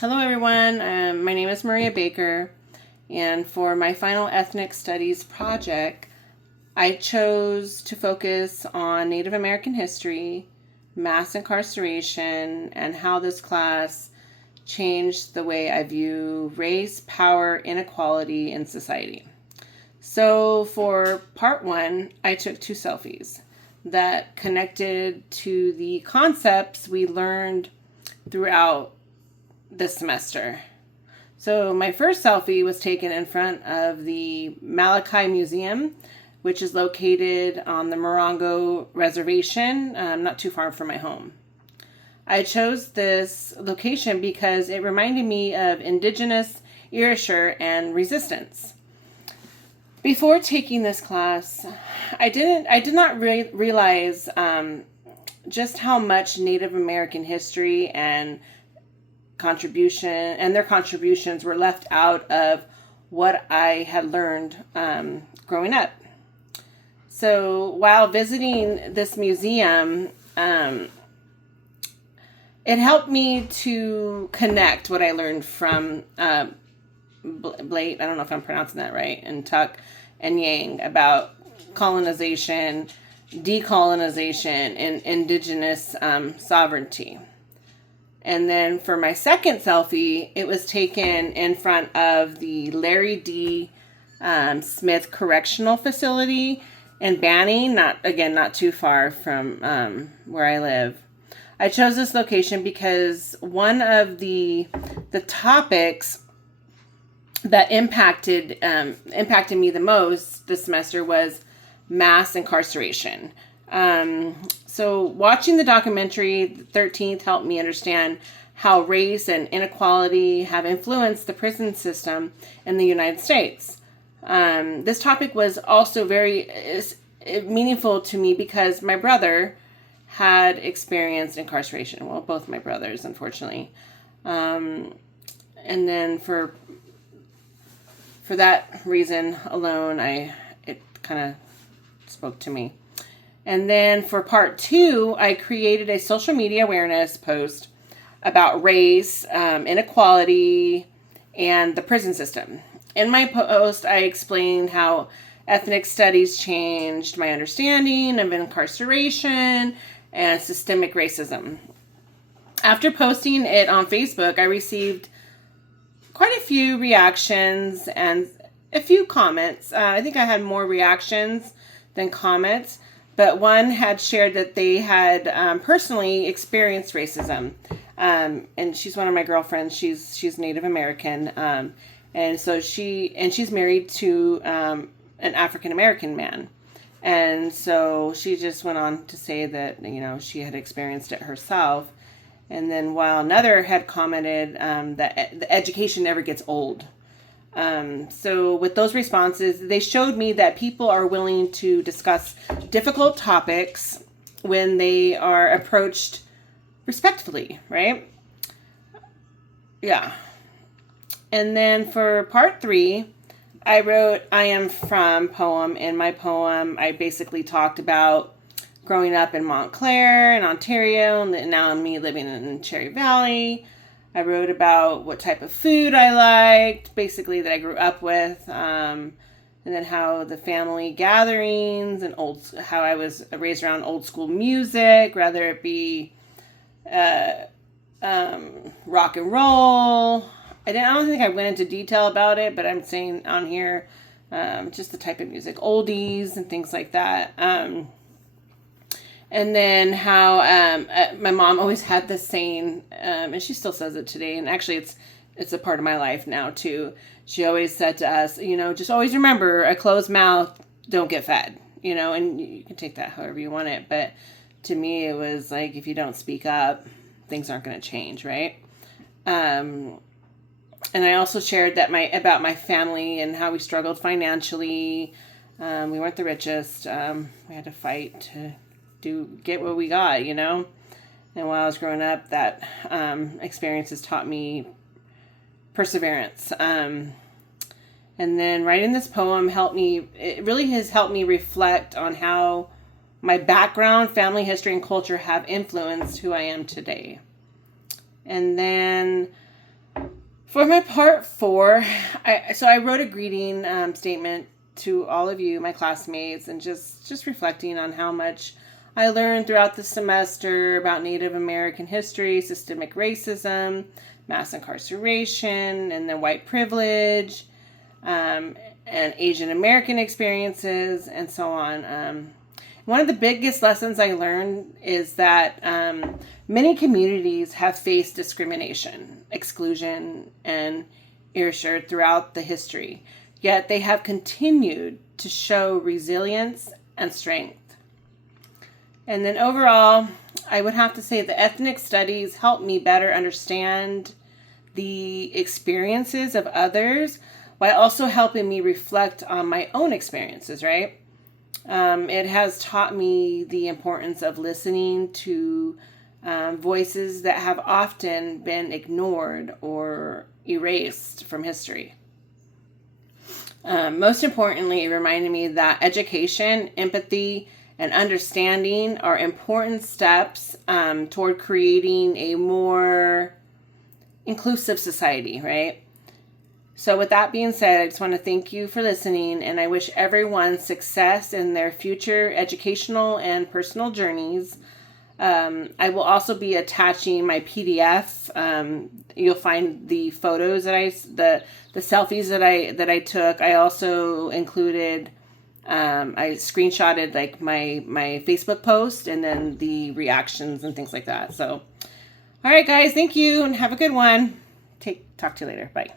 Hello, everyone. My name is Maria Baker, and for my final ethnic studies project, I chose to focus on Native American history, mass incarceration, and how this class changed the way I view race, power, inequality in society. So, for part one, I took two selfies that connected to the concepts we learned throughout this semester. So my first selfie was taken in front of the Malachi Museum, which is located on the Morongo Reservation, not too far from my home. I chose this location because it reminded me of indigenous erasure and resistance. Before taking this class, I did not realize just how much Native American history and their contributions were left out of what I had learned growing up. So while visiting this museum, it helped me to connect what I learned from Blake, I don't know if I'm pronouncing that right, and Tuck and Yang about colonization, decolonization, and indigenous sovereignty. And then for my second selfie, it was taken in front of the Larry D. Smith Correctional Facility in Banning, not too far from where I live. I chose this location because one of the topics that impacted me the most this semester was mass incarceration. So watching the documentary, The 13th, helped me understand how race and inequality have influenced the prison system in the United States. This topic was also very meaningful to me because my brother had experienced incarceration. Well, both my brothers, unfortunately. And then for that reason alone, it kind of spoke to me. And then for part two, I created a social media awareness post about race, inequality, and the prison system. In my post, I explained how ethnic studies changed my understanding of incarceration and systemic racism. After posting it on Facebook, I received quite a few reactions and a few comments. I think I had more reactions than comments. But one had shared that they had personally experienced racism, and she's one of my girlfriends. She's Native American, and so she's married to an African American man, and so she just went on to say that she had experienced it herself, and then while another had commented that the education never gets old. So with those responses, they showed me that people are willing to discuss difficult topics when they are approached respectfully, right? Yeah. And then for part three, I wrote I Am From poem. In my poem, I basically talked about growing up in Montclair in Ontario, and now me living in Cherry Valley. I wrote about what type of food I liked, basically that I grew up with, and then how the family gatherings and how I was raised around old school music, whether it be rock and roll. I don't think I went into detail about it, but I'm saying on here just the type of music, oldies and things like that. And then how my mom always had this saying, and she still says it today, and actually it's a part of my life now too. She always said to us, just always remember, a closed mouth don't get fed, and you can take that however you want it. But to me, it was like, if you don't speak up, things aren't going to change, right? And I also shared that about my family and how we struggled financially. We weren't the richest. We had to fight to get what we got, And while I was growing up, that experiences taught me perseverance. And then writing this poem it really has helped me reflect on how my background, family history, and culture have influenced who I am today. And then For my part 4, I wrote a greeting statement to all of you, my classmates, and just reflecting on how much I learned throughout the semester about Native American history, systemic racism, mass incarceration, and then white privilege, and Asian American experiences, and so on. One of the biggest lessons I learned is that many communities have faced discrimination, exclusion, and erasure throughout the history, yet they have continued to show resilience and strength. And then overall, I would have to say the ethnic studies helped me better understand the experiences of others while also helping me reflect on my own experiences, right? It has taught me the importance of listening to voices that have often been ignored or erased from history. Most importantly, it reminded me that education, empathy, and understanding are important steps toward creating a more inclusive society, right? So with that being said, I just want to thank you for listening, and I wish everyone success in their future educational and personal journeys. I will also be attaching my PDF. You'll find the photos that the selfies that I took. I also included, I screenshotted like my Facebook post and then the reactions and things like that. So, all right, guys, thank you and have a good one. Talk to you later. Bye.